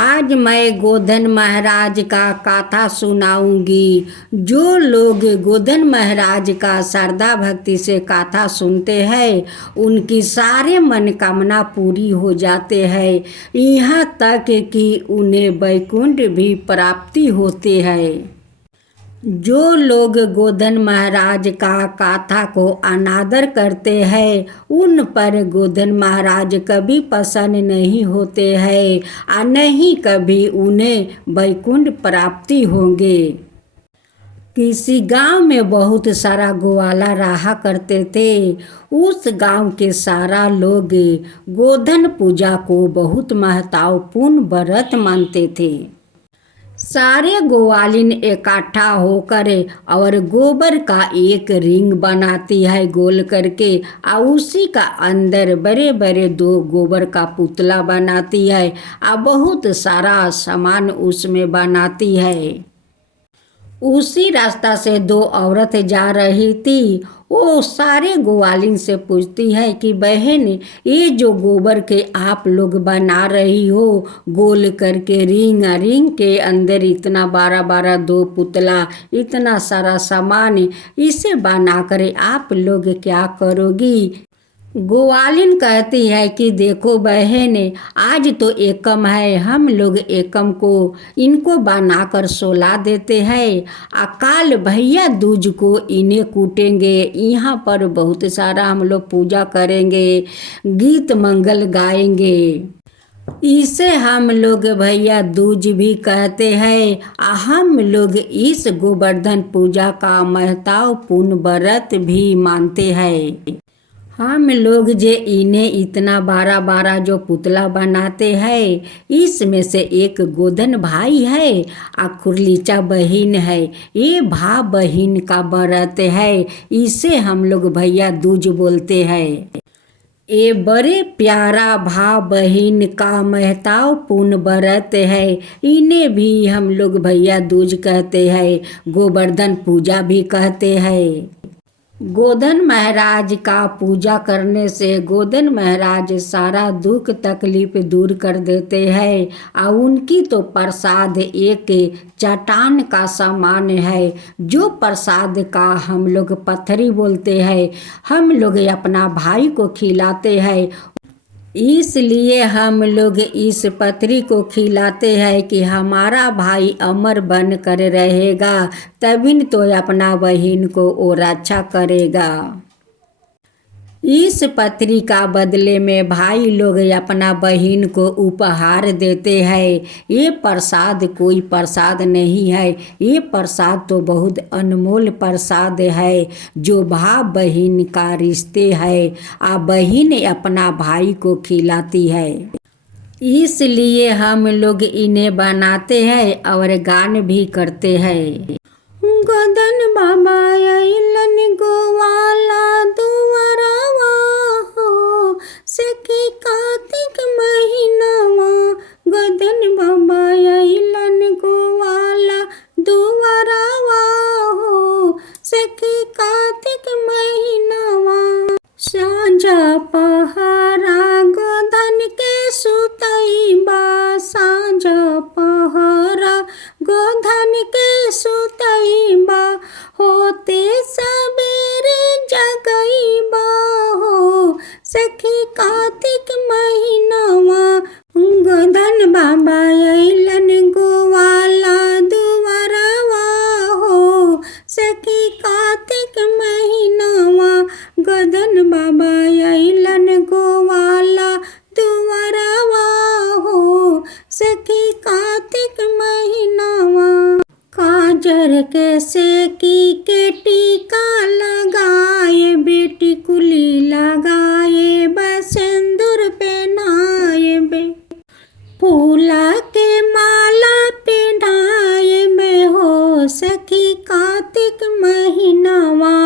आज मैं गोधन महाराज का कथा सुनाऊंगी। जो लोग गोधन महाराज का श्रद्धा भक्ति से कथा सुनते हैं उनकी सारे मनोकामना पूरी हो जाते हैं, यहाँ तक कि उन्हें वैकुंठ भी प्राप्ति होते हैं। जो लोग गोधन महाराज का कथा को अनादर करते हैं उन पर गोधन महाराज कभी प्रसन्न नहीं होते हैं और नहीं कभी उन्हें वैकुंठ प्राप्ति होंगे। किसी गांव में बहुत सारा ग्वाला रहा करते थे। उस गांव के सारा लोग गोधन पूजा को बहुत महत्वपूर्ण व्रत मानते थे। सारे ग्वालिन इकट्ठा होकर और गोबर का एक रिंग बनाती है गोल करके, और उसी का अंदर बड़े बड़े 2 गोबर का पुतला बनाती है और बहुत सारा सामान उसमें बनाती है। उसी रास्ता से 2 औरत जा रही थी। वो सारे ग्वालिन से पूछती है कि बहन, ये जो गोबर के आप लोग बना रही हो गोल करके रिंग के अंदर इतना 12 2 पुतला, इतना सारा सामान, इसे बना कर आप लोग क्या करोगी? ग्वालिन कहती है कि देखो बहन, आज तो एकम है, हम लोग एकम को इनको बनाकर सोला देते हैं। अकाल भैया दूज को इन्हें कूटेंगे, यहाँ पर बहुत सारा हम लोग पूजा करेंगे, गीत मंगल गाएंगे। इसे हम लोग भैया दूज भी कहते हैं। हम लोग इस गोवर्धन पूजा का महत्वपूर्ण व्रत भी मानते हैं। हम लोग जे इन्हें इतना 12 जो पुतला बनाते हैं, इसमें से एक गोधन भाई है और खुरलीचा बहन है। ये भाई बहन का व्रत है, इसे हम लोग भैया दूज बोलते हैं। ये बड़े प्यारा भाई बहन का महत्वपूर्ण व्रत है, इन्हें भी हम लोग भैया दूज कहते हैं, गोवर्धन पूजा भी कहते हैं। गोधन महाराज का पूजा करने से गोधन महाराज सारा दुख तकलीफ दूर कर देते हैं और उनकी तो प्रसाद एक चट्टान का समान है, जो प्रसाद का हम लोग पत्थरी बोलते हैं, हम लोग अपना भाई को खिलाते हैं। इसलिए हम लोग इस पत्री को खिलाते हैं कि हमारा भाई अमर बन कर रहेगा, तभी तो अपना बहन को वो रक्षा करेगा। इस पत्री का बदले में भाई लोग अपना बहन को उपहार देते हैं। ये प्रसाद कोई प्रसाद नहीं है, ये प्रसाद तो बहुत अनमोल प्रसाद है, जो भाई बहन का रिश्ते है और बहन अपना भाई को खिलाती है। इसलिए हम लोग इन्हें बनाते हैं और गान भी करते हैं। गोधन बाबा अइलन गोवाला दुआरवा हो, सखी कार्तिक महीनावा। गोधन बाबा अइलन गोवाला दुआरवा हो, सखी कार्तिक महीनावा। साँझा पहरा गोधन के सुतैबा, साँझा पहरा गोधन के सुतैबा, होते सबेरे जगैबा हो, सखी कार्तिक महीनावा। गोधन बाबा अइलन गोवाला दुआरवा हो, सखी कार्तिक महीनावा। गोधन बाबा अइलन गोवाला दुआरवा हो, सखी कार्तिक महीनावा। काजर के सेकी के टीका लगाए, बेटी कुली लगाए, बसेंदूर पहनाए बे, फूला के माला पहनाए बे हो, सखी कार्तिक महीनावा।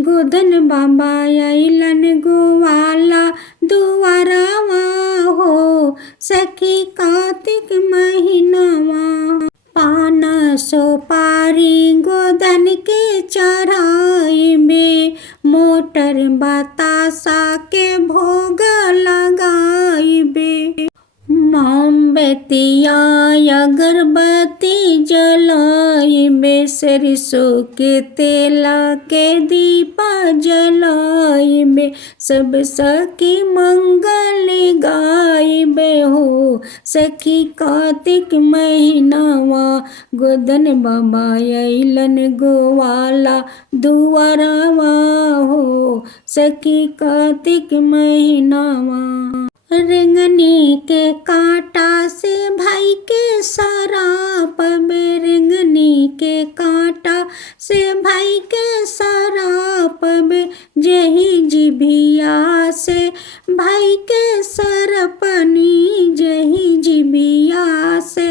गोधन बाबा अइलन गोवाला दुआरवा हो, सखी कार्तिक महीनावा। पान सुपारी गोधन के चढ़ाई में, मोटर बतासा के भोग लगाई बे, मोमबत्तिया अगरबत्ती जलाइबे, सरसों के तेला के दीपा जलाइबे, सब सखी मंगल गाइबे हो। सखी कार्तिक महीनावा गोधन बाबा अइलन गोवाला दुआरावा हो। सखी कार्तिक महीनावा रेंगनी के कांटा से भाई के सराप में, रेंगनी के कांटा से भाई के सराप में, जही जिभिया से भाई के सरपनी, जही जिभिया से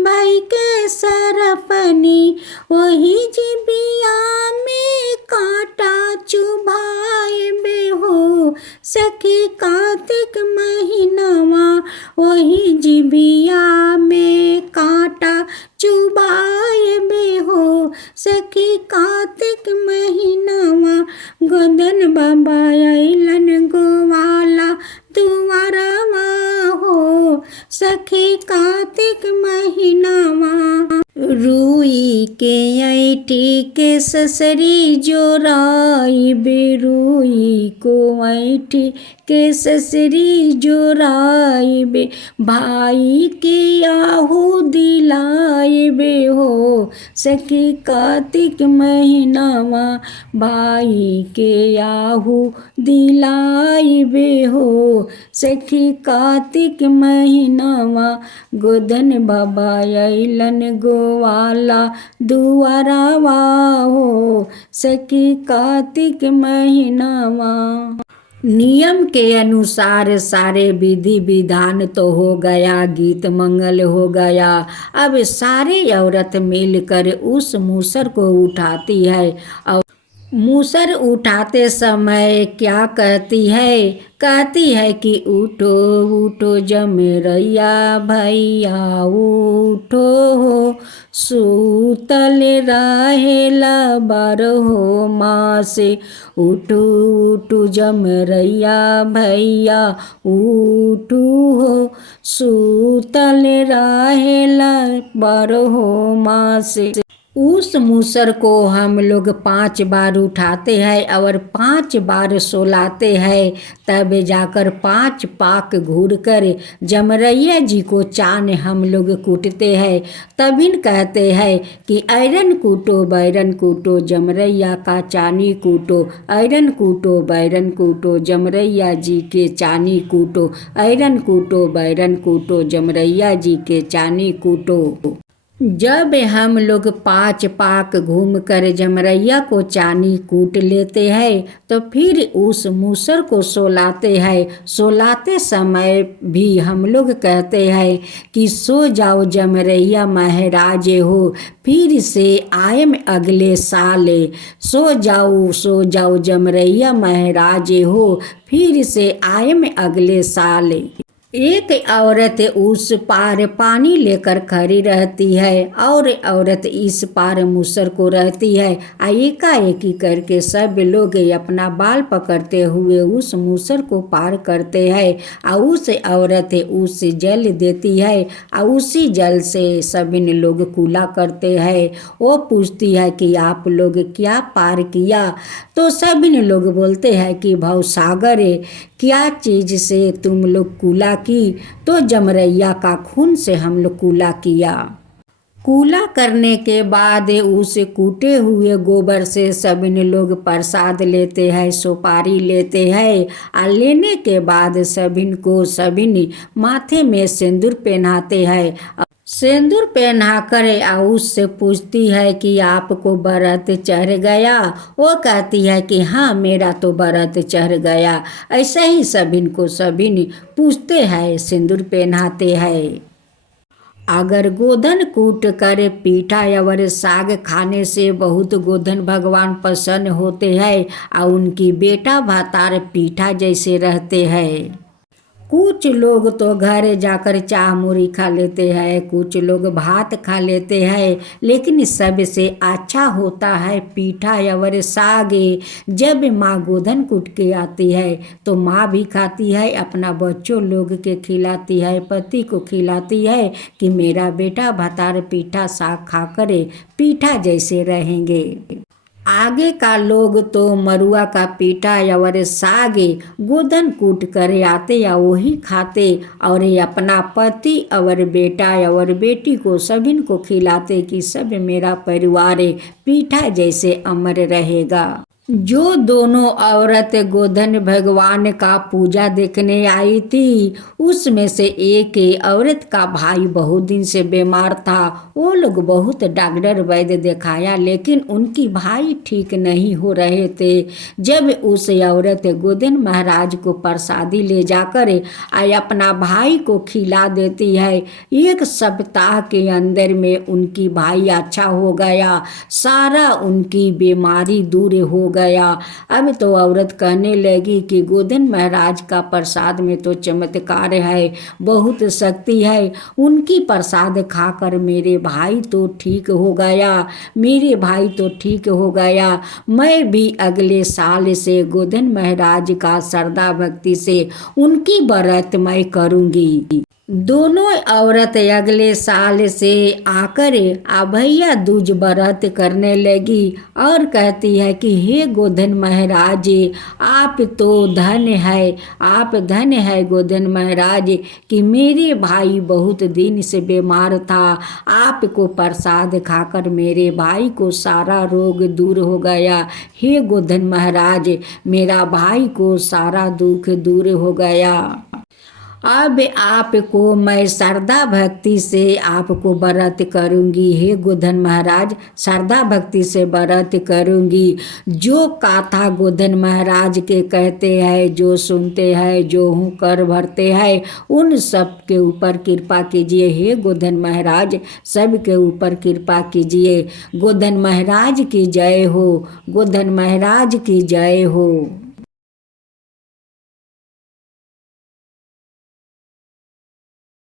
भाई के सरपनी, वही जिभिया में कांटा चुभाइबे हो। सखी कार्तिक महीनावा वही जिभिया में कांटा चुभाइबे हो। सखी कार्तिक महीनावा गोधन बाबा अइलन गोवाला दुआरवा हो। सखी कार्तिक महीनावा रुई के ऐठी के ससरी जोराइबे, रुई को ऐठी के ससरी जोराइबे, भाई के आहू दिलाइबे हो। सखी कार्तिक महीनावा भाई के आहू दिलाइबे हो। सखी कार्तिक महीनावा गोधन बाबा अइलन गोवाला दुआरवा हो। सखी कार्तिक महीनावा नियम के अनुसार सारे विधि विधान तो हो गया, गीत मंगल हो गया। अब सारे औरत मिलकर उस मूसर को उठाती है और मूसर उठाते समय क्या कहती है? कहती है कि उठो उठो जमरैया भैया उठो हो, सूतल रहेला बारहो मासे, उठो उठो जमरैया भैया उठो हो, सूतल रहेला बारहो मासे। उस मूसर को हम लोग 5 बार उठाते हैं और 5 बार सोलाते हैं, तब जाकर 5 पाक घूर कर जमरैया जी को चान हम लोग कूटते हैं। तभी कहते हैं कि ऐरन कूटो बैरन कूटो जमरैया का चानी कूटो, ऐरन कूटो बैरन कूटो जमरैया जी के चानी कूटो, ऐरन कूटो बैरन कूटो जमरैया जी के चानी कूटो। जब हम लोग 5 पाक घूम कर जमरैया को चानी कूट लेते हैं तो फिर उस मूसर को सोलाते हैं। सोलाते समय भी हम लोग कहते हैं कि सो जाओ जमरैया महाराज हो, फिर से आयम अगले साले। सो जाओ जमरैया महाराज हो, फिर से आयम अगले साले। एक औरत उस पार पानी लेकर खड़ी रहती है और औरत इस पार मूसर को रहती है। एकाएकी करके सब लोग अपना बाल पकड़ते हुए उस मूसर को पार करते हैं और उस औरत उस जल देती है और उसी जल से सभी लोग कूला करते हैं। वो पूछती है कि आप लोग क्या पार किया? तो सभी लोग बोलते हैं कि भवसागर है, क्या चीज़ से तुम लोग कूला की? तो जमरैया का खून से हम लोग कूला किया। कूला करने के बाद उस कूटे हुए गोबर से सभी लोग प्रसाद लेते हैं, सुपारी लेते हैं और लेने के बाद सभी माथे में सिंदूर पहनाते हैं। सिंदूर पहनाकर उससे पूछती है कि आपको व्रत चढ़ गया? वो कहती है कि हाँ मेरा तो व्रत चढ़ गया। ऐसे ही सभी पूछते हैं, सिंदूर पहनाते हैं। अगर गोधन कूट कर पीठा और साग खाने से बहुत गोधन भगवान प्रसन्न होते हैं और उनकी बेटा भातार पीठा जैसे रहते हैं। कुछ लोग तो घर जाकर चाह मूढ़ी खा लेते हैं, कुछ लोग भात खा लेते हैं, लेकिन सबसे अच्छा होता है पीठा और साग। जब माँ गोधन कूट के आती है तो माँ भी खाती है, अपना बच्चों लोग के खिलाती है, पति को खिलाती है कि मेरा बेटा भतार पीठा साग खा करे पीठा जैसे रहेंगे। आगे का लोग तो मरुआ का पीठा और साग गोधन कूट कर आते या वही खाते और अपना पति और बेटा और बेटी को सभी को खिलाते कि सब मेरा परिवार पीठा जैसे अमर रहेगा। जो दोनों औरत गोधन भगवान का पूजा देखने आई थी, उसमें से एक औरत का भाई बहुत दिन से बीमार था। वो लोग बहुत डॉक्टर वैद्य दिखाया, लेकिन उनकी भाई ठीक नहीं हो रहे थे। जब उस औरत गोधन महाराज को प्रसादी ले जाकर अपना भाई को खिला देती है, एक सप्ताह के अंदर में उनकी भाई अच्छा हो गया, सारा उनकी बीमारी दूर हो गया। अब तो औरत कहने लगी कि गोधन महाराज का प्रसाद में तो चमत्कार है, बहुत शक्ति है, उनकी प्रसाद खाकर मेरे भाई तो ठीक हो गया, मेरे भाई तो ठीक हो गया। मैं भी अगले साल से गोधन महाराज का श्रद्धा भक्ति से उनकी व्रत मैं करूंगी। दोनों औरत अगले साल से आकर भैया दूज व्रत करने लगी और कहती है कि हे गोधन महाराज, आप तो धन है, आप धन है गोधन महाराज कि मेरे भाई बहुत दिन से बीमार था, आपको प्रसाद खाकर मेरे भाई को सारा रोग दूर हो गया। हे गोधन महाराज, मेरा भाई को सारा दुख दूर हो गया। अब आपको मैं श्रद्धा भक्ति से आपको व्रत करूंगी। हे गोधन महाराज, श्रद्धा भक्ति से व्रत करूंगी। जो गाथा गोधन महाराज के कहते हैं, जो सुनते हैं, जो हूँ कर भरते हैं, उन सब के ऊपर कृपा कीजिए। हे गोधन महाराज, सब के ऊपर कृपा कीजिए। गोधन महाराज की जय हो, गोधन महाराज की जय हो।